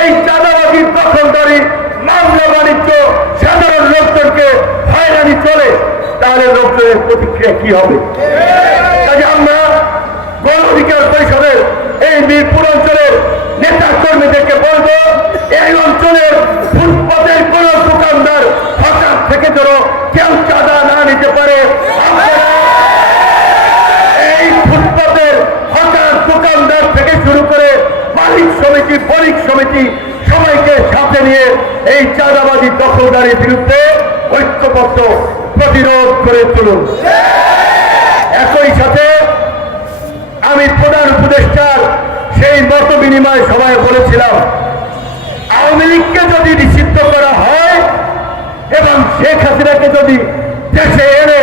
এই চাঁদাবাজি দখলদারি মামলা বাণিজ্য সাধারণ লোকজনকে হয়রানি চলে। তাহলে লোকজনের প্রতিক্রিয়া কি হবে? আমরা গণ অধিকার পরিষদের এই মিরপুর অঞ্চলের নেতা কর্মীদেরকে বলব সমিতি সবাইকে সাথে নিয়ে এই চাঁদাবাজি দখলদারির বিরুদ্ধে ঐক্যবদ্ধ প্রতিরোধ করে তুলুন। একই সাথে আমি প্রধান উপদেষ্টার সেই মত বিনিময় সভায় বলেছিলাম, আওয়ামী লীগকে যদি নিষিদ্ধ করা হয় এবং শেখ হাসিনাকে যদি দেশে এনে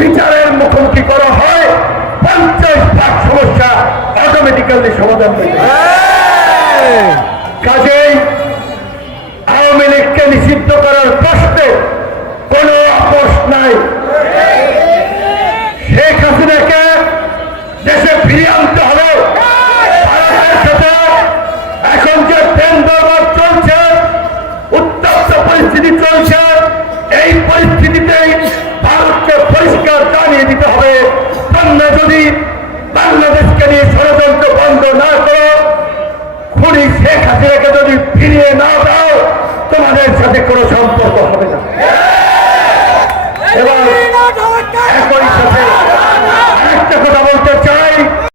বিচারের মুখোমুখি করা হয়, পঞ্চাশ ভাগ সমস্যা অটোমেটিক্যালি সমাধান হয়ে আওয়ামী নিষিদ্ধ করার প্রশ্নে কোনো আপোষ নাই। শেখ হাসিনাকে দেশে ফিরিয়ে আনতে হবে। এখন যে ট্রেন দরবার চলছে, উত্তপ্ত পরিস্থিতি চলছে, এই পরিস্থিতিতেই ভারতকে পরিষ্কার জানিয়ে দিতে হবে। বাংলাদেশকে নিয়ে ষড়যন্ত্র নাই